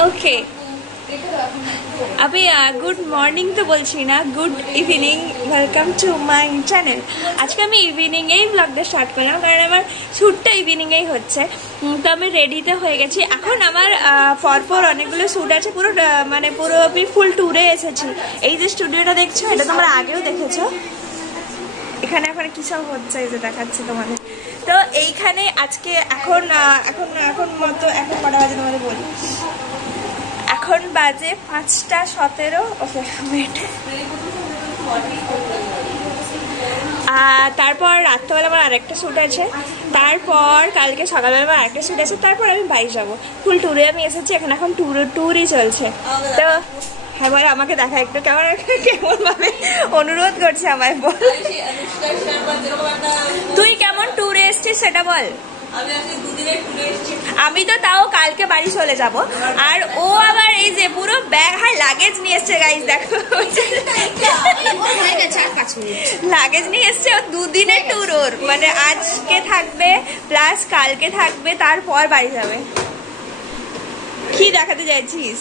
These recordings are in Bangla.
ওকে अभी गुड मॉर्निंग तो बोलছি না, good evening, welcome to my channel. আজকে আমি ইভিনিং এই ব্লগটা স্টার্ট করলাম কারণ আমার শ্যুটটা ইভিনিং এই হচ্ছে। তো আমি রেডিতে হয়ে গেছি। এখন আমার পরপর অনেকগুলো শ্যুট আছে, পুরো মানে পুরো আমি ফুল ট্যুরে এসেছি। এই যে স্টুডিওটা দেখছো এটা তোমরা আগেও দেখেছো। এখানে এখন কি সব হচ্ছে এই যে দেখাচ্ছি তোমাদের। তো এইখানে আজকে এখন এখন এখন মতো এখন কটা বাজে তোমাদের বলি। এখন বাজে 5:17। Okay wait. তারপর রাত্রেবেলা আমার আরেকটা শ্যুট আছে, তারপর কালকে সকালবেলা আমার আরেকটা শ্যুট আছে, তারপর আমি বাইরে যাবো। ফুল ট্যুরে আমি এসেছি, এখন ট্যুরই চলছে। তো হ্যাঁ বল, আমাকে দেখা একটু কেমন ভাবে অনুরোধ করছে আমায়, বল তুই কেমন ট্যুরে এসছিস সেটা বল। আমি তো তাও কালকে বাড়ি চলে যাব, আর ও আবার এই যে পুরো ব্যাগ হাই লাগেজ নিয়ে এসছে। গাইস দেখো লাগেজ নিয়ে এসছে। ও 2 দিনের ট্যুর, ওর মানে আজকে থাকবে প্লাস কালকে থাকবে, তারপর বাড়ি যাবে। কি দেখাতে চাইছিস?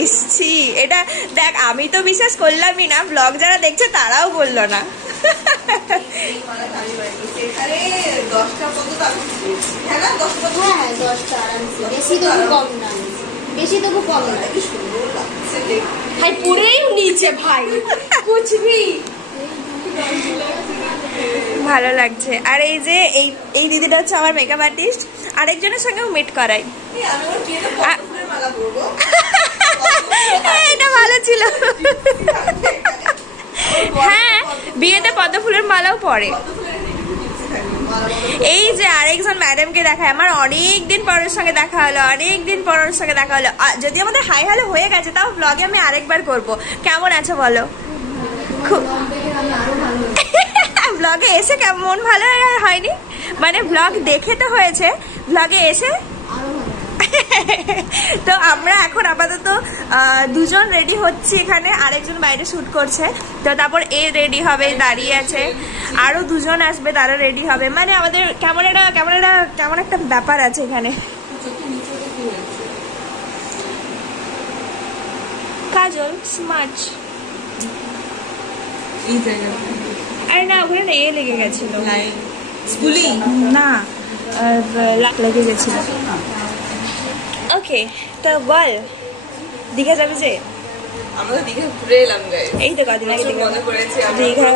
ইসছি এটা দেখ, আমি তো বিশ্বাস করলামই না, ব্লগ যারা দেখছে তারাও বললো না। ভালো লাগছে। আর এই যে এই দিদিটা হচ্ছে আমার মেকআপ আর্টিস্ট, আরেকজনের সঙ্গেও মিট করাই। এটা ভালো ছিল। হ্যাঁ, বিয়েতে পদ্ম ফুলের মালাও পরে। এই যে আরেকজন ম্যাডামকে দেখায়, আমার অনেকদিন পরের সঙ্গে দেখা হলো, যদি আমাদের হাই হ্যালো হয়ে গেছে, তাও ব্লগে আমি আরেকবার করব। কেমন আছো বলো? খুব ব্লগে এসে কেমন ভালো হয়নি, মানে ব্লগ দেখে তো হয়েছে, ব্লগে এসে। তো আমরা এখন আপাতত 2 জন রেডি হচ্ছি এখানে, আরেকজন বাইরে শুট করছে। তো তারপর এ রেডি হবে, দাঁড়িয়ে আছে, আরো 2 জন আসবে, তারা রেডি হবে। মানে আমাদের কেমন একটা ব্যাপার আছে এখানে। কাজল স্মার্ট, আরে না ওখানে এ লেগে গেছিল, না লেগে গেছিল। ওকে, তো বল দীঘা যাবে যে? এই তো কদিন আগে দীঘা।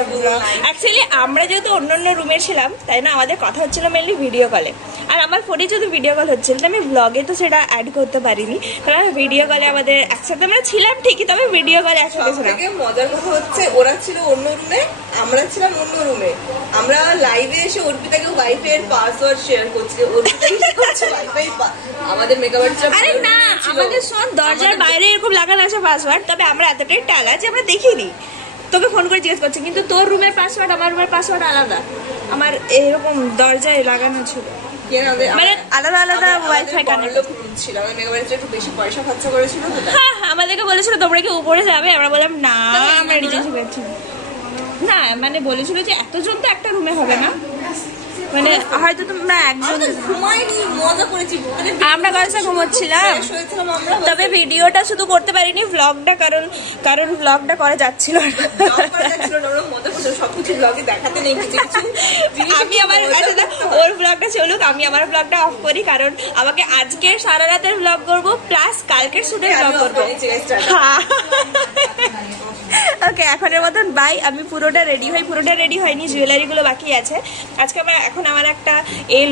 অ্যাকচুয়ালি আমরা যেহেতু অন্য রুমে ছিলাম, তাই না, আমাদের কথা হচ্ছিল মেনলি ভিডিও কলে। আর আমার ফোনে যদি ভিডিও কল হচ্ছিল, আমি ব্লগে তো সেটা অ্যাড করতে পারিনি, কারণ ভিডিও কলে আমাদের একসাথে আমরা ছিলাম ঠিকই, তবে ভিডিও কলে একসাথে ছিলাম। মজার কথা হচ্ছে, ওরা ছিল অন্য রুমে, আমরা ছিলাম অন্য রুমে। আমরা লাইভে এসে অর্পিতাকে ওয়াইফাই এর পাসওয়ার্ড শেয়ার করছি, আমাদের মেকআপ আর্টিস্ট। আরে না, আমাদের শোন, দরজার বাইরে এরকম লাগানো আছে পাসওয়ার্ড, তবে আমরা এতটাই টালা যে আমরা দেখিনি। তোকে ফোন করে জিজ্ঞেস করছি, কিন্তু তোর রুমের পাসওয়ার্ড আমার রুমের পাসওয়ার্ড আলাদা, আমার এরকম দরজায় লাগানো ছিল, মানে আলাদা আলাদা ওয়াইফাই কানেক্ট ছিল। একটু বেশি পয়সা খরচা করেছিল। হ্যাঁ, আমাদেরকে বলেছিল তোমরা কি উপরে যাবে, আমরা বললাম না, আমরা নিচে যাচ্ছি না। মানে বলেছিল যে এতজন তো একটা রুমে হবে না, মানে হয়তো তোমরা একজন। আমরা কাছে ঘুমোচ্ছিলাম, তবে ভিডিওটা শুধু করতে পারিনি, ব্লগটা, কারণ ব্লগটা করা যাচ্ছিল না। আমি আমার ওর ব্লগটা চলুক, আমি আমার ব্লগটা অফ করি, কারণ আমাকে আজকে সারা রাতের ব্লগ করবো, প্লাস কালকের শুটের ব্লগ করবো। ওকে, এখনের মতন বাই। আমি পুরোটা রেডি হয়নি, জুয়েলারি গুলো বাকি আছে। আজকে এখন আমার একটা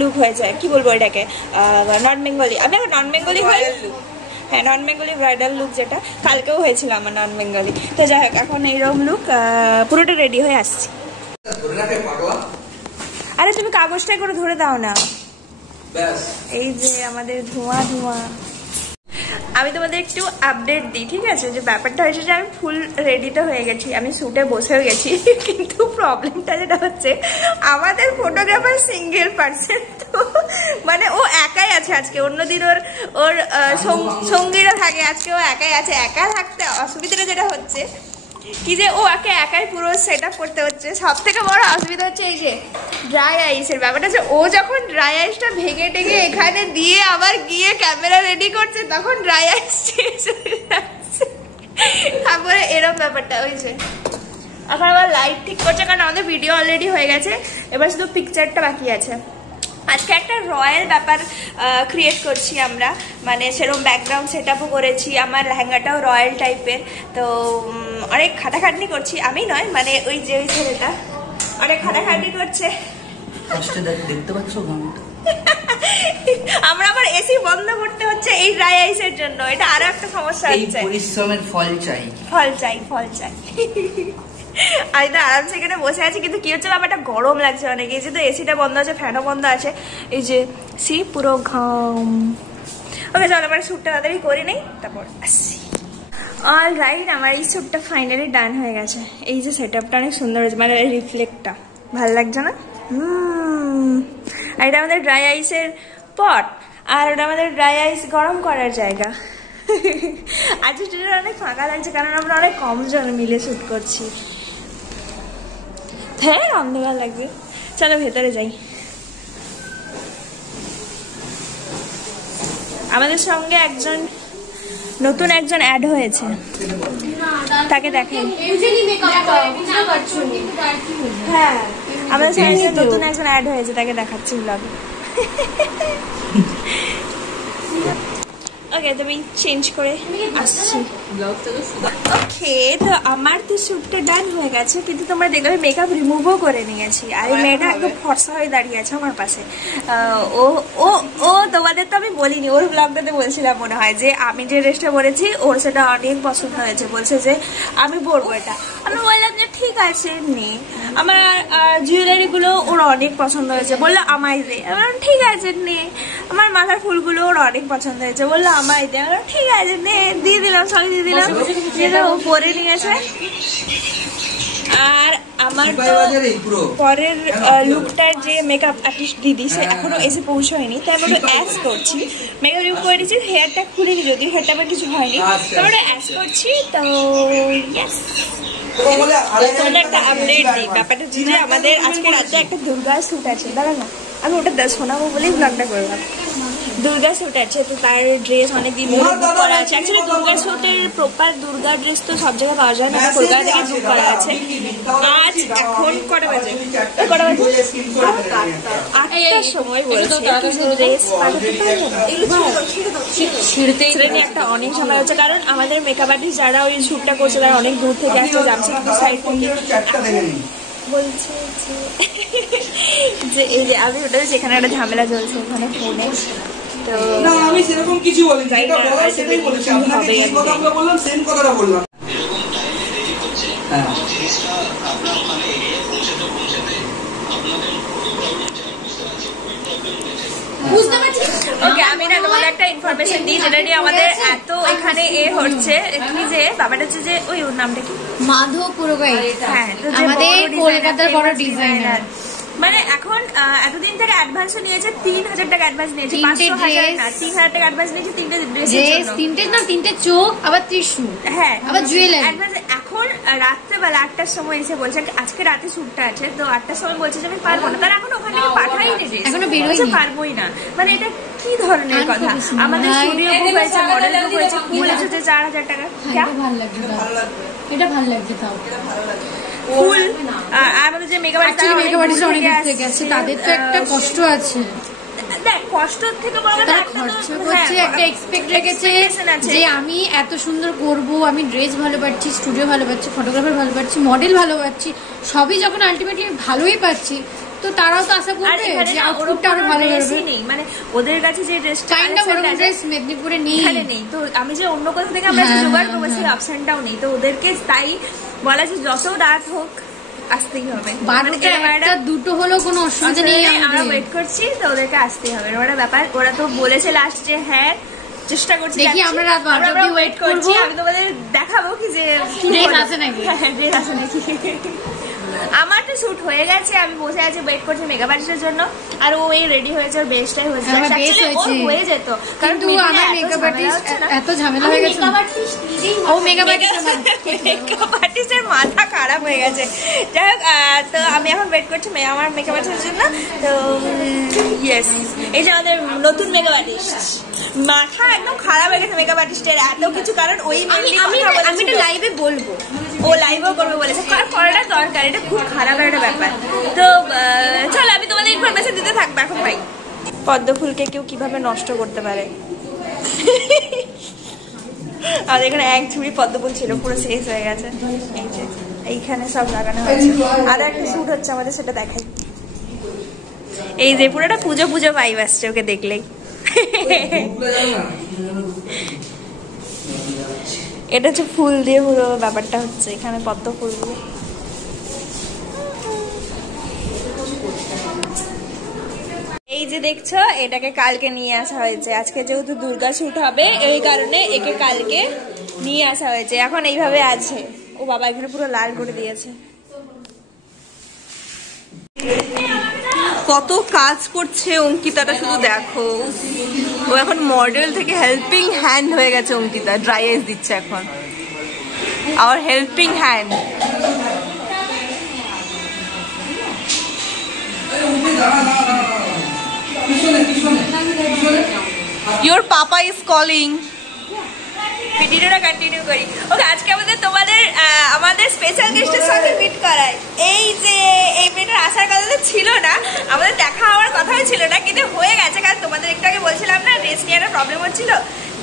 লুক হয়ে যায়, কি বলবো এটাকে, নন বেঙ্গলি। আমি এখন নন বেঙ্গলি হই, হ্যাঁ নন বেঙ্গলি ব্রাইডাল লুক, যেটা কালকেও হয়েছিল আমার নন বেঙ্গলি। তো যাই হোক, এখন এইরকম লুক, পুরোটা রেডি হয়ে আসছি। আরে তুমি কাগজটাই করে ধরে দাও না। এই যে আমাদের ধোঁয়া। আমি তোমাদের একটু আপডেট দিই, ঠিক আছে? যে ব্যাপারটা হয়েছে যে আমি ফুল রেডিতে হয়ে গেছি, আমি শ্যুটে বসেও গেছি, কিন্তু প্রবলেমটা যেটা হচ্ছে, আমাদের ফটোগ্রাফার সিঙ্গেল পার্সন, তো মানে ও একাই আছে আজকে। অন্যদিন ওর সঙ্গীরা থাকে, আজকে ও একাই আছে। একা থাকতে অসুবিধাটা যেটা হচ্ছে, কি যে ও একাই পুরো সেট আপ করতে হচ্ছে। সব থেকে বড় অসুবিধা হচ্ছে এই যে ড্রাই আইসের ব্যাপারটা, যে ও যখন ড্রাই আইসটা ভেঙে টেঙে এখানে দিয়ে আবার গিয়ে ক্যামেরা রেডি করছে তখন ড্রাই আইস তারপরে এরকম ব্যাপারটা ওই যে এখন আবার লাইট ঠিক করছে, কারণ আমাদের ভিডিও অলরেডি হয়ে গেছে, এবার শুধু পিকচারটা বাকি আছে। আজকে একটা রয়্যাল ব্যাপার ক্রিয়েট করছি আমরা, মানে সেরকম ব্যাকগ্রাউন্ড সেট আপও করেছি, আমার লেহেঙ্গাটাও রয়্যাল টাইপের। তো অনেক খাটাখাটনি করছি, আমি নয় মানে ওই যে ওই ছেলেটা অনেক খাটাখাটনি করছে। দেখতে পাচ্ছ আমরা আবার এসি বন্ধ করতে হচ্ছে এই ড্রাই আইসের জন্য, এটা আরো একটা সমস্যা হচ্ছে। পরিশ্রমের ফল চাই। আমি তো আরামসে এখানে বসে আছি, কিন্তু কি হচ্ছে ব্যাপারটা গরম লাগছে অনেক। এই যে তো এসিটা বন্ধ আছে, ফ্যানও বন্ধ আছে, এই যে সি পুরো ঘাম। ওকে চলো আমার শ্যুটটা তাড়াতাড়ি করে নেই, তারপর আসছি। অল রাইট, আমার এই শ্যুটটা ফাইনালি ডান হয়ে গেছে। এই যে সেট আপটা অনেক সুন্দর হয়েছে, মানে রিফ্লেক্টটা ভালো লাগছে না? আর এটা আমাদের ড্রাই আইসের পট, আর ওটা আমাদের ড্রাই আইস গরম করার জায়গা। আজ স্টুডিওটা অনেক ফাঁকা লাগছে, কারণ আমরা অনেক কম জন মিলে শ্যুট করছি। হ্যাঁ অন্ধকার লাগবে, চলো ভেতরে যাই। আমাদের সঙ্গে নতুন একজন অ্যাড হয়েছে, তাকে দেখেন। হ্যাঁ আমাদের সঙ্গে নতুন একজন অ্যাড হয়েছে, তাকে দেখাচ্ছি ব্লগে। ওকে তুমি চেঞ্জ করে আসছি। ওকে তো আমার তো শ্যুটটা ডান হয়ে গেছে, কিন্তু তোমরা দেখবে আমি মেকআপ রিমুভও করে নিয়েছি। আর এই মেয়েটা একদম ফর্সা হয়ে দাঁড়িয়ে আছে আমার পাশে। ও ও ও তোমাদের তো আমি বলিনি, ওর ব্লগটাতে বলছিলাম মনে হয়, যে আমি যে ড্রেসটা পরেছি ওর সেটা অনেক পছন্দ হয়েছে, বলছে যে আমি পরবো এটা। আমি বললাম যে ঠিক আছে নে। আমার জুয়েলারিগুলো ওর অনেক পছন্দ হয়েছে, বললো আমায় দে। আমার ঠিক আছে নে। আমার মাথার ফুলগুলো ওর অনেক পছন্দ হয়েছে, বললো আমায় দে। আমার ঠিক আছে নে, দিয়ে দিলাম, সবই দিয়ে দিলাম। ও পরে নিয়েছে। আর আমার পরের লুকটার যে মেকআপ আর্টিস্ট দিদি, সে এখনো এসে পৌঁছয়নি, তাই আমি ওটা অ্যাশ করছি। মেকআপ রিমুভ করে দিচ্ছি, হেয়ারটা খুলিনি, যদিও হেয়ারটা আমার কিছু হয়নি, তো ওটা অ্যাশ করছি। তো ইয়েস, একটা আপডেট দিই। ব্যাপারটা হচ্ছে যে আমাদের আজকে রাতে একটা দুর্গা শ্যুট আছে, দাঁড়া না আমি ওটা শোনাবো বলেই ব্লগটা করলাম। দুর্গা শ্যুট আছে, তো তার ড্রেস অনেকদিন বুক করা আছে। অ্যাকচুয়ালি দুর্গা শ্যুটের প্রপার দুর্গা ড্রেস তো সব জায়গায় পাওয়া যায় না, কলকাতা থেকে বুক করা আছে। আজ এখন কটা বাজে? 8টার সময় বলছে, ড্রেস পাঠাতে পারবে না, একটা অনেক সময় হচ্ছে। কারণ আমাদের মেকআপ আর্টিস্ট যারা ওই শ্যুটটা করছে তারা অনেক দূর থেকে আসছে, জামশেদপুর সাইড থেকে। বলছে যে এই যে আমি ওটা যেখানে একটা ঝামেলা চলছে ওখানে ফোনে, তো না আমি সেরকম কিছু বলিনি, যেটা বলার সেটাই বলেছি। আপনাকে যে কথাগুলো বললাম সেম কথাটা বললাম। হ্যাঁ বুঝতে পারছি। ওকে আমি না তোমাদের একটা ইনফরমেশন দিই, যেটা নিয়ে আমাদের এত এখানে হচ্ছে কি, যে বাবাটা হচ্ছে যে ওই ওর নামটা কি, মাধব পুরোগাই। হ্যাঁ আমাদের কলকাতার বড় ডিজাইনার। মানে এখন এতদিন থেকে অ্যাডভান্স নিয়েছে, 3000 টাকা অ্যাডভান্স নিয়েছে, 500,000 না 3000 টাকা অ্যাডভান্স নিয়েছে তিনটে ড্রেসের জন্য। তিনটে চোখ, আবার ত্রিশূল, হ্যাঁ আবার জুয়েলারি অ্যাডভান্স। এখন রাত্রেবেলা 8টার সময় এসে বলছে, আজকে রাতে শ্যুটটা আছে, তো 8টার সময় বলছে যে আমি পারবো না। তার এখন ওখান থেকে পাঠাইনি ড্রেস, এখনো বেরোয়নি, পারবোই না। মানে এটা কি ধরনের কথা? আমাদের স্টুডিও বুক হয়েছে, মডেল বুক হয়েছে, ফুল এসেছে 4000 টাকা। ভালো লাগছে, এটা ভালো লাগছে। তাও ফুল আমাদের যে মেকআপ আর্টিস্ট অনেক দূর থেকে আসছে, তাদের তো একটা কষ্ট আছে। দেখ কষ্ট থেকে খরচা করছে, একটা এক্সপেক্ট রেখেছে যে আমি এত সুন্দর করব, আমি ড্রেস ভালো পাচ্ছি, স্টুডিও ভালো পাচ্ছি, ফটোগ্রাফার ভালো পাচ্ছি, মডেল ভালো পাচ্ছি, সবই যখন আলটিমেটলি ভালোই পাচ্ছি, তো তারাও তো আশা করবে যে আউটপুটটা আরো ভালো হবে। মানে ওদের কাছে যে ড্রেসটা ড্রেস মেদিনীপুরে নেই, তো আমি যে অন্য কোথা থেকে আমরা জোগাড় করবো সেই অপশনটাও নেই, তো ওদেরকে তাই বলা যে যত রাত হোক আসতেই হবে। 12টা দুটো হলো কোনো অসুবিধা নেই, আমরা ওয়েট করছি, তো ওদেরকে আসতেই হবে। ওরা ব্যাপার, ওরা তো বলেছে লাস্ট যে হ্যাঁ চেষ্টা করছি, দেখি আমরা রাত 12টা অবধি ওয়েট করছি। আমি তোমাদের দেখাবো কি যে ড্রেস আছে নাকি, ড্রেস আছে নাকি। আমার তো শুট হয়ে গেছে, আমি বসে আছি ওয়েট করছি মেকআপ আর্টিস্টের জন্য। আর ও এই রেডি হয়েছে, ওর বেস্টটাই হয়েছে, হয়ে যেত কিন্তু আমার মেকআপ আর্টিস্ট এত ঝামেলা হয়ে গেছে, ও মেকআপ আর্টিস্টের মাথা খারাপ হয়ে গেছে। যাই হোক, তো আমি এখন ওয়েট করছি আমার মেকআপ আর্টিস্টের জন্য। তো ইয়েস, এই যে আমাদের নতুন মেকআপ আর্টিস্ট, মাথা একদম খারাপ হয়ে গেছে মেকআপ আর্টিস্টের, এত কিছু কারণ ওই আমি লাইভে বলবো, ও লাইভও করবে বলেছে, করাটা দরকার, এটা খুব খারাপ একটা ব্যাপার। তো চলো আমি তোমাদের ইনফরমেশন দিতে থাকবো এখন। ভাই, পদ্ম ফুলকে কেউ কিভাবে নষ্ট করতে পারে। আর এখানে এক ঝুড়ি পদ্ম ফুল ছিল, পুরো শেষ হয়ে গেছে। এই যে এইখানে সব লাগানো হয়েছে, আর একটা শুট হচ্ছে আমাদের, সেটা দেখাই। এই যে পুরোটা পুজো পুজো ভাইব আসছে ওকে দেখলেই। এটা হচ্ছে ফুল দিয়ে পুরো ব্যাপারটা হচ্ছে, এখানে পদ্ম ফুলগুলো। এই যে দেখছো, এটাকে কালকে নিয়ে আসা হয়েছে। আজকে যেহেতু দুর্গা শুট হবে, এই কারণে একে কালকে নিয়ে আসা হয়েছে। এখন এইভাবে আছে। ও বাবা, এখানে পুরো লাল করে দিয়েছে। কত কাজ করছে অঙ্কিতাটা, শুধু দেখো। ও এখন মডেল থেকে হেল্পিং হ্যান্ড হয়ে গেছে। অঙ্কিতা ড্রাই আইস দিচ্ছে এখন, hour helping hand. Your papa is calling. ভিডিওটা কন্টিনিউ করি। ওকে, আজকে আমাদের স্পেশাল গেস্টের সাথে মিট করাই। এই যে এই মেয়েটার আসার কথা তো ছিল না, আমাদের দেখা হওয়ার কথাই ছিল না, কিন্তু হয়ে গেছে। কারণ তোমাদের একটু আগে বলছিলাম না, ড্রেস নিয়ে একটা প্রবলেম হচ্ছিল।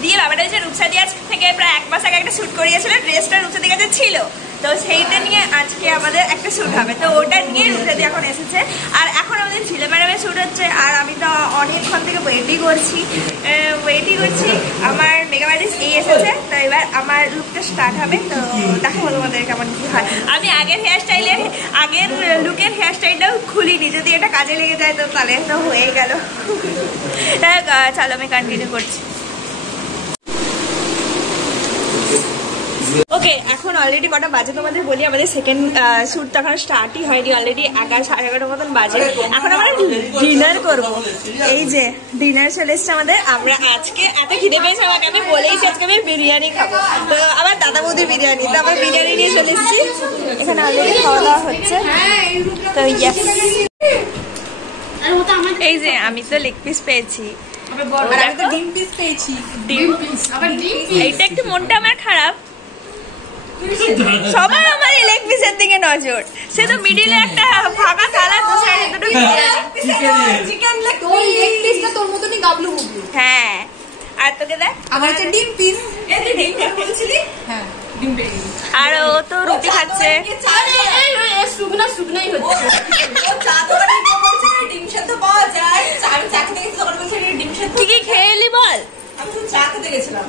দিয়ে ব্যাপারটা হচ্ছে, রূপসাদি আজ থেকে প্রায় 1 মাস আগে একটা শ্যুট করিয়েছিল, ড্রেসটা রূপসাদির কাছে ছিল। তো সেইটা নিয়ে আজকে আমাদের একটা শ্যুট হবে, তো ওটা নিয়ে রূপসাদি এখন এসেছে। আর এখন আমাদের ঝিলে ম্যাডামের শ্যুট হচ্ছে, আর আমি তো অনেকক্ষণ থেকে ওয়েটই করছি। আমার মেকআপ আর্টিস্ট এই এসেছে, তো এবার আমার লুকটা স্টার্ট হবে। তো দেখো তোমাদের কেমন কি হয়। আমি আগের লুকের হেয়ার স্টাইলটাও খুলিনি, যদি এটা কাজে লেগে যায় তো তাহলে তো হয়ে গেল। চলো আমি কন্টিনিউ করছি। ওকে, এখন অলরেডি কটা বাজে তোমাদের বলি। আমাদের সেকেন্ড শ্যুট তো এখন স্টার্টই হয়নি, অলরেডি 11-11:30 মতন বাজে। এখন আমরা ডিনার করবো। এই যে ডিনার চলে এসছে আমাদের। আমরা আজকে এত খিদে পেয়েছে আমাকে, আমি বলেইছি আজকে আমি বিরিয়ানি খাবো। তো আমার দাদা বৌদির বিরিয়ানি, তো আমরা বিরিয়ানি নিয়ে চলে এসেছি। এখানে অলরেডি খাওয়া দাওয়া হচ্ছে। তো ইয়েস, এই যে আমি তো লেগ পিস পেয়েছি, আমি তো ডিম পিস পেয়েছি। এইটা একটু মনটা আমার খারাপ, সবার আমার লেগ পিসের দিকে নজর। সে তো মিডিলে একটা ফাঁকা থালা, দু সাইডে দুটো চিকেন লেগ পিস, তোর মতনই গাবলু মুগলু। হ্যাঁ, আর তোকে দেখ আমার হচ্ছে ডিম পিস। বলছিলি? হ্যাঁ, ডিম পিস। আর ও তো রুটি খাচ্ছে। শুকনাই হচ্ছে। ডিম সেদ্ধ পাওয়া যায়, আমি চা খেতে গেছি, তখন বলছে ডিম সেদ্ধ। তুই কি খেয়ে এলি বল? আমি তো চা খেতে গেছিলাম।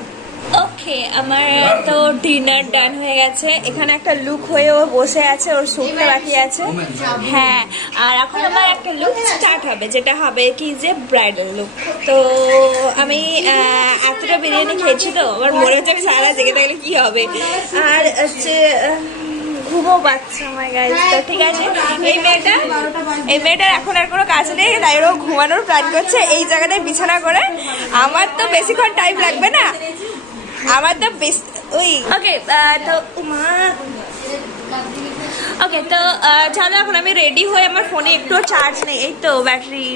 ওকে, আমার তো ডিনার ডান হয়ে গেছে। এখানে একটা লুক হয়ে ও বসে আছে, ওর শ্যুটটা বাকি আছে। হ্যাঁ, আর এখন আমার একটা লুক স্টার্ট হবে, যেটা হবে কি যে ব্রাইডাল লুক। তো আমি এতটা বিরিয়ানি খেয়েছি, তো আমার মনে হচ্ছে আমি সারা জেগে থাকলে কি হবে। আর হচ্ছে ঘুমো পাচ্ছে আমার গাইজ। তো ঠিক আছে, এই মেয়েটার এখন আর কোনো কাজ নেই, তাই ও ঘুমানোর প্ল্যান করছে এই জায়গাটায় বিছানা করে। আমার তো বেশিক্ষণ টাইম লাগবে না, আমার তো ওই ওকে। তো ওকে, তো চলো এখন আমি রেডি হয়ে, আমার ফোনে একটু চার্জ নেই, এই তো ব্যাটারি,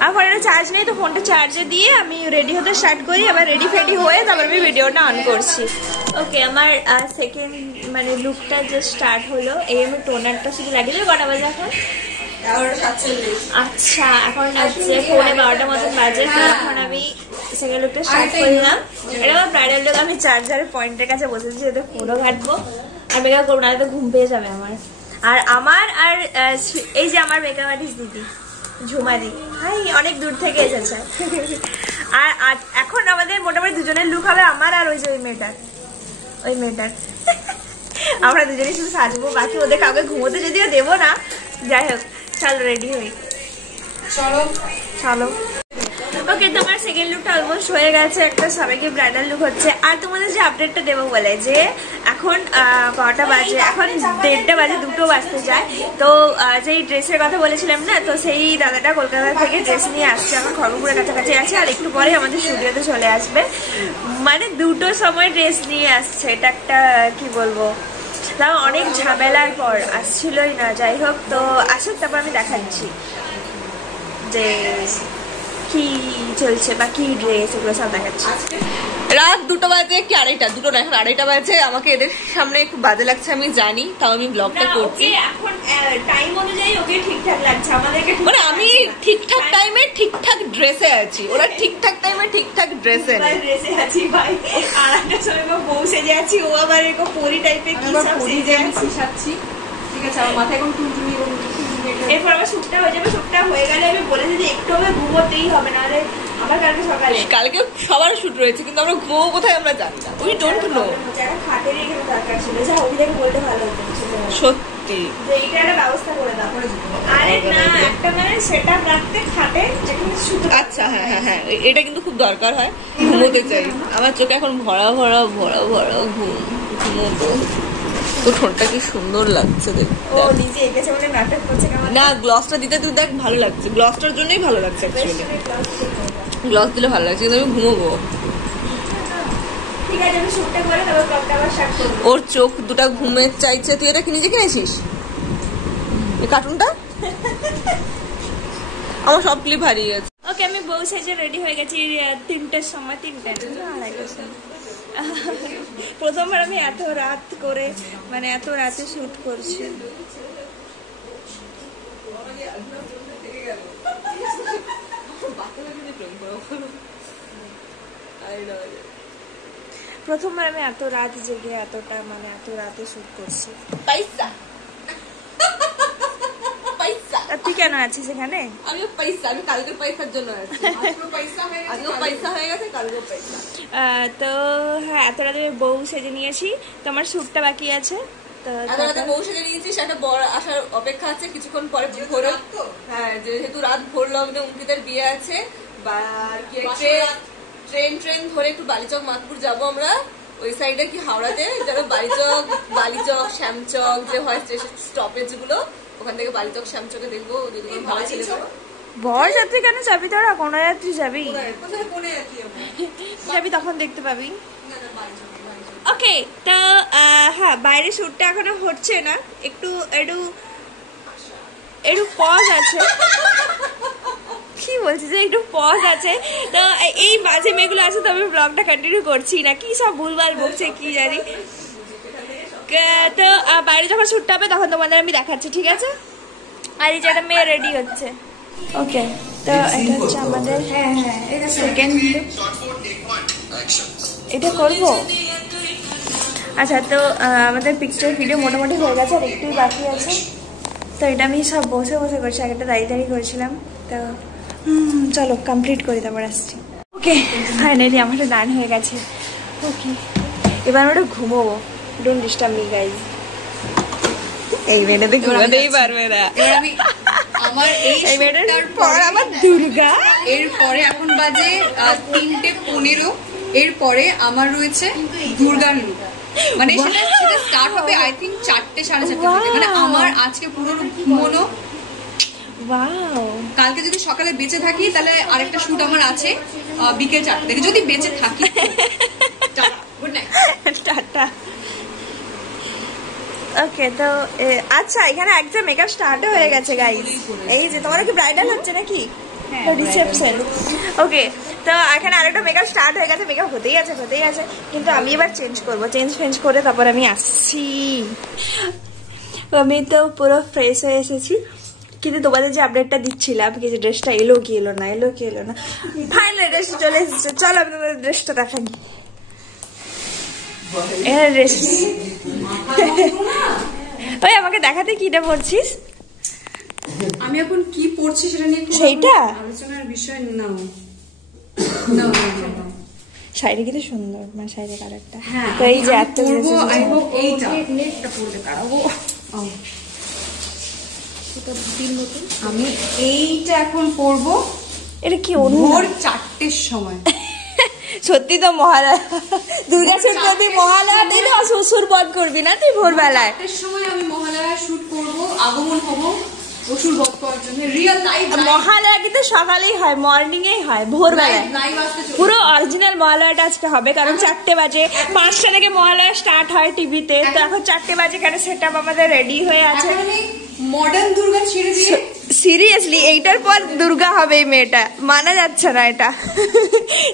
আমার ফোনে চার্জ নেই, তো ফোনটা চার্জে দিয়ে আমি রেডি হতে স্টার্ট করি। আবার রেডি ফেডি হয়ে তারপর আমি ভিডিওটা অন করছি। ওকে, আমার সেকেন্ড মানে লুকটা জাস্ট স্টার্ট হলো। এই আমি টোনারটা শুধু লাগিয়ে দেবো। কটা বাজে এখন? 11:47। আচ্ছা, এখন হচ্ছে 12:15 মতন বাজে। তো এখন আমি সেকেন্ড লুকটা স্টার্ট করলাম। এটা আমার ব্রাইডাল লুক। আমি চার্জারের পয়েন্টের কাছে বসেছি, যাতে ফোনও ঘাটবো আর মেকআপ করবো না, তো ঘুম পেয়ে যাবে আমার। আর এই যে আমার মেকআপ আর্টিস্ট দিদি ঝুমাদি, হাই, অনেক দূর থেকে এসেছে। আর এখন আমাদের মোটামুটি দুজনের লুক হবে, আমার আর ওই যে ওই মেয়েটার। আমরা দুজনেই শুধু সাজবো, বাকি ওদের কাউকে ঘুমোতে যদিও দেবো না। যাই হোক, চলো রেডি হই। চলো। ওকে, তোমার সেকেন্ড লুকটা অলমোস্ট হয়ে গেছে, একটা সবাইকে ব্রাইডাল লুক হচ্ছে। আর তোমাদের যে আপডেটটা দেবো বলে যে এখন কটা বাজে, এখন 1:30 বাজে, 2টো বাজতে যায়। তো যেই ড্রেসের কথা বলেছিলাম না, তো সেই দাদাটা কলকাতা থেকে ড্রেস নিয়ে আসছে, এখন খড়গপুরের কাছাকাছি আছে, আর একটু পরে আমাদের স্টুডিওতে চলে আসবে। মানে 2টোর সময় ড্রেস নিয়ে আসছে, এটা একটা কি বলবো, তাও অনেক ঝামেলার পর আসছিলই না। যাই হোক, তো আসুক, তারপর আমি দেখাচ্ছি যে কি চলছে বা কি ড্রেস, এগুলো সব দেখাচ্ছি। রাত 2টা বাজে কি 2:30, 2টো না, এখন 2:30 বাজে। আমাকে এদের সামনে একটু বাজে লাগছে, আমি জানি, তাও আমি ব্লগটা করছি। এখন টাইম অনুযায়ী ওকে ঠিকঠাক লাগছে, আমাদেরকে মানে আমি ঠিকঠাক টাইমে ঠিকঠাক ড্রেসে আছি, ওরা ঠিকঠাক টাইমে ঠিকঠাক ড্রেসে নেই। ড্রেসে আছি ভাই, আর একটা সময় বউ সেজে আছি, ও আবার এরকম পরি টাইপের কি সব সেজে আছি। ঠিক আছে, আমার মাথায় এখন টুনটুনি, এরপর আমার শ্যুটটা হয়ে যাবে। শ্যুটটা হয়ে গেলে আমি বলেছি যে একটু আমার ঘুমোতেই হবে, নাহলে আবার কালকে সকালে, কালকে সবার শুট রয়েছে, কিন্তু আমরা ঘুমো কোথায় আমরা জানি না। We don't know. খাটেরই এখানে দরকার ছিল, যা অভিযোগ বলতে ভালো হতো সত্যি, যে এইটা একটা ব্যবস্থা করে দাও। আরে না, একটা মানে সেটআপ রাখতে খাটে যেখানে শুট। আচ্ছা, হ্যাঁ হ্যাঁ হ্যাঁ, এটা কিন্তু খুব দরকার হয়। ঘুমোতে চাই, আমার চোখে এখন ভরা ভরা ভরা ভরা ঘুম, ঘুমোবো। তো ঠোঁটটা কি সুন্দর লাগছে দেখতে। ও নিজে এঁকেছে বলে নাটক করছে কেমন না, গ্লসটা দিতে তুই দেখ, ভালো লাগছে, গ্লসটার জন্যই ভালো লাগছে অ্যাকচুয়ালি। গ্লস দিলে ভালো লাগছে, কিন্তু আমি ঘুমোবো। ঠিক আছে, আমি শুটটা করে তারপর ব্লগটা আবার স্টার্ট করব। ওর চোখ দুটা ঘুমের চাইছে, তুই এটা নিজে কিনেছিস এই কার্টুনটা? আমার সব ক্লিপ হারিয়ে গেছে। ওকে, আমি বউ সেজে রেডি হয়ে গেছি 3টের সময়, 3টে না 2:30 সময়। প্রথমবার আমি এত রাত করে, মানে এত রাতে শুট করছি। প্রথমবার আমি এত রাত জেগে এতটা, মানে এত রাতে শুট করছি। পয়সা পয়সা, তুই কেন আছিস এখানে? আমিও পয়সা, আমি কালকের পয়সার জন্য আছি। আজকেও পয়সা হয়ে গেছে, কালকেও পয়সা। তো হ্যাঁ, এত রাতে বউ সেজে নিয়েছি, তো আমার শুটটা বাকি আছে। তো এত রাতে বউ সেজে নিয়েছিস, একটা বড় আসার অপেক্ষা আছে, কিছুক্ষণ পরে ভোর। হ্যাঁ, যেহেতু রাত ভোর লগ্নে অঙ্কিতার বিয়ে আছে, বা ট্রেন ধরে একটু বালিচক মাতপুর যাবো আমরা, ওই সাইডে কি হাওড়াতে যারা বালিচক শ্যামচক যে হয় স্টপেজ গুলো, ওখান থেকে বালিচক শ্যামচকে দেখবো। ভালো ছেলে বর যাত্রী কেন যাবি তোরা? কোন যাত্রী যাবি? যাবি তখন দেখতে পাবি। ওকে, তো হ্যাঁ, বাইরে শুটটা এখনো হচ্ছে না, একটু একটু একটু পজ আছে। কি বলছি যে একটু পজ আছে, তো এই মাঝে মেয়েগুলো আছে, তো আমি ব্লগটা কন্টিনিউ করছি না, কি সব ভুলভাল বকছে কি জানি। তো বাইরে যখন শুটটা হবে তখন তোমাদের আমি দেখাচ্ছি, ঠিক আছে? আর এই যে একটা মেয়ে রেডি হচ্ছে। ওকে, তো এটা হচ্ছে আমাদের সেকেন্ড লুক। এটা করবো। আচ্ছা, তো আমাদের পিকচার ভিডিও মোটামুটি হয়ে গেছে, আর একটুই বাকি আছে। তো এটা আমি সব বসে বসে করছি, আগেটা দাঁড়িয়ে করেছিলাম। তো চলো কমপ্লিট করি, তারপর আসছি। ওকে, ফাইনালি আমার দান হয়ে গেছে। ওকে, এবার আমরা ঘুমোবো। Don't disturb me guys. এই মেয়েটাতে ঘুমাতেই পারবে না। আমি আমার এই মেয়েটার পর আমার দুর্গা। এরপরে এখন বাজে 3:15, এরপরে আমার রয়েছে দুর্গার লুক। মানে সেটা স্টার্ট হবে আই থিঙ্ক 4টে 4:30 থেকে। মানে আমার আজকে পুরো ঘুমোনো। ওয়াও, কালকে যদি সকালে বেঁচে থাকি তাহলে আরেকটা শুট আমার আছে বিকেল 4টে থেকে, যদি বেঁচে থাকি। Good night, tata. ওকে, তো আচ্ছা, এখানে একটা মেকআপ স্টার্টও হয়ে গেছে গাইস। এই যে তোমার কি ব্রাইডাল হচ্ছে নাকি? রিসেপশন। ওকে, তো এখানে আরেকটা মেকআপ স্টার্ট হয়ে গেছে, মেকআপ হতেই আছে, কিন্তু আমি এবার চেঞ্জ করবো। চেঞ্জ করে তারপর আমি আসছি। আমি তো পুরো ফ্রেশ হয়ে এসেছি, কিন্তু তোমাদের যে আপডেটটা দিচ্ছিলাম কি যে ড্রেসটা এলো কি এলো না, ফাইনালি ড্রেস চলে এসেছে। চলো আমি তোমাদের ড্রেসটা দেখাই। ড্রেস ওই আমাকে দেখাতে, কিটা পড়ছিস? আমি এখন কি পড়ছি সেটা নিয়ে সেইটা আলোচনার বিষয় না। শাড়ি কিন্তু সুন্দর, মানে শাড়ির কালারটা। হ্যাঁ, তো এই যে এত আমি এইটা এখন পরবো, এটা কি ভোর 4টের সময়। সত্যি তো মহালয়া, দুর্গাপুর প্রতি মহালয়া তুই তো শ্বশুর বধ করবি না তুই ভোরবেলায়? 4টের সময় আমি মহালয়া শুট করব, আগমন হব অসুর বধ করার জন্য। রিয়েল লাইভ মহালয়া কিন্তু সকালেই হয়, মর্নিং এ হয়, ভোরবেলায়। লাইভ আসতে চলেছে। পুরো অরিজিনাল মহালয়াটা আজকে হবে, কারণ 4টে বাজে, 5টা থেকে মহালয়া স্টার্ট হয় টিভিতে। তো এখন 4টে বাজে, কেন সেট আপ আমাদের রেডি হয়ে আছে। এখন আমি মডার্ন দুর্গা ছেড়ে দিয়ে সিরিয়াসলি এইটার পর দুর্গা হবে এই মেয়েটা, মানা যাচ্ছে না এটা।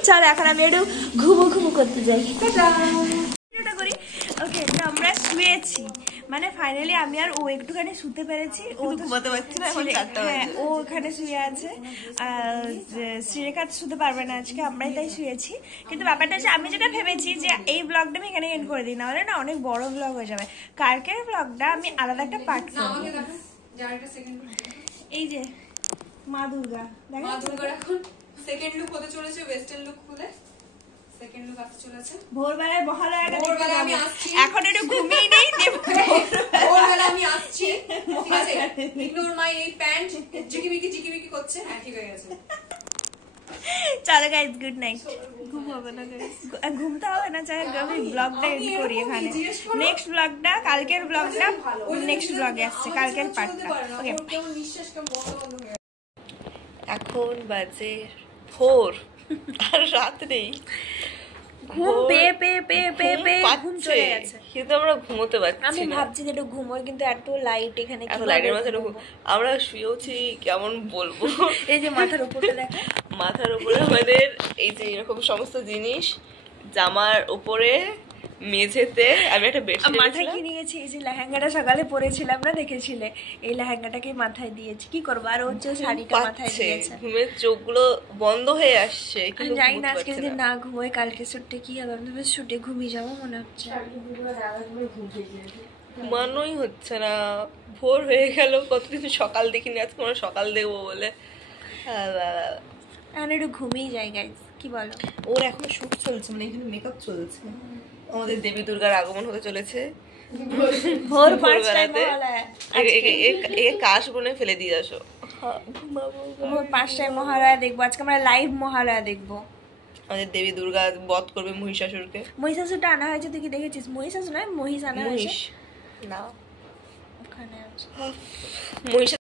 চল এখন আমি একটু ঘুমু করতে যাই। করি ওকে, তো আমরা শুয়েছি, মানে ফাইনালি আমি আর ও একটুখানি শুতে পেরেছি। ও ঘুমাতে পারছি না, হ্যাঁ ও ওখানে শুয়ে আছে। শ্রীরেখা শুতে পারবে না আজকে, আমরাই তাই শুয়েছি। কিন্তু ব্যাপারটা হচ্ছে আমি যেটা ভেবেছি যে এই ব্লগটা আমি এখানে এন্ড করে দিই, নাহলে না অনেক বড় ব্লগ হয়ে যাবে। কালকের ব্লগটা আমি আলাদা একটা পার্ট করবো। এই যে মা দুর্গা, মা দুর্গার এখন সেকেন্ড লুক হতে চলেছে, ওয়েস্টার্ন লুক খুলে সেকেন্ড লুক আসতে চলেছে। ভোরবেলায় মহালয়াটা ভোরবেলা আমি আসছি, এখন একটু ঘুমিয়ে নেই। ভোরবেলা আমি আসছি, ঠিক আছে? ইগনোর মাই এই প্যান্ট জিকিমিকি করছে। হ্যাঁ ঠিক হয়ে গেছে। চলো গাইস, গুড নাইট। ঘুম হবে না গাইস, ঘুমতে হবে না, চাই আমি ব্লগটা এন্ড করি এখানে। নেক্সট ব্লগটা, কালকের ব্লগটা নেক্সট ব্লগে আসছে, কালকের পার্টটা। ওকে, নিঃশ্বাস কেমন বন্ধ হয়ে এখন বাজে ভোর, আর রাত নেই, ঘুম পেয়ে ঘুম চলে গেছে। কিন্তু আমরা ঘুমোতে পারছি আমি না। ভাবছি যে একটু ঘুমোই, কিন্তু এত লাইট এখানে, এখন লাইটের মাঝে আমরা শুয়েছি, কেমন বলবো। এই যে মাথার উপরটা দেখো, মাথার উপরে আমাদের এই যে এরকম সমস্ত জিনিস, জামার উপরে, মেঝেতে আমি একটা বেডশিট মাথায় কি নিয়েছি, এই যে লেহেঙ্গাটা সকালে পরেছিলাম না, দেখেছিলে? এই লেহেঙ্গাটাকে মাথায় দিয়েছি, কি করবো। আর হচ্ছে শাড়িটা মাথায় দিয়েছে। ঘুমের চোখগুলো বন্ধ হয়ে আসছে, আমি কিন্তু জানি না ঘুমোতে আজকে পারছি যদি না। না ঘুমোই কালকে শুটে কি হবে। আমি তো শুটে ঘুমিয়ে যাবো মনে হচ্ছে। ঘুমানোই হচ্ছে না, ভোর হয়ে গেল, কতদিন সকাল দেখিনি, আজকে আমরা সকাল দেখবো বলে। এখন একটু ঘুমিয়ে যাই গাইস, কি বলো? ওর এখন শুট চলছে, মানে এখানে মেকআপ চলছে। আমাদের দেবী দুর্গার আগমন হতে চলেছে ভোর 5টায় ভোরবেলাতে। মহালয়া। এ কাশ বনে ফেলে দিয়ে আসো। ভোর 5টায় মহালয়া দেখবো আজকে, আমরা লাইভ মহালয়া দেখবো। আমাদের দেবী দুর্গা বধ করবে মহিষাসুরকে। মহিষাসুরটা আনা হয়েছে, তুই কি দেখেছিস? মহিষাসুর নয়, মহিষ আনা হয়েছে। মহিষ না, ওখানে আছে। মহিষ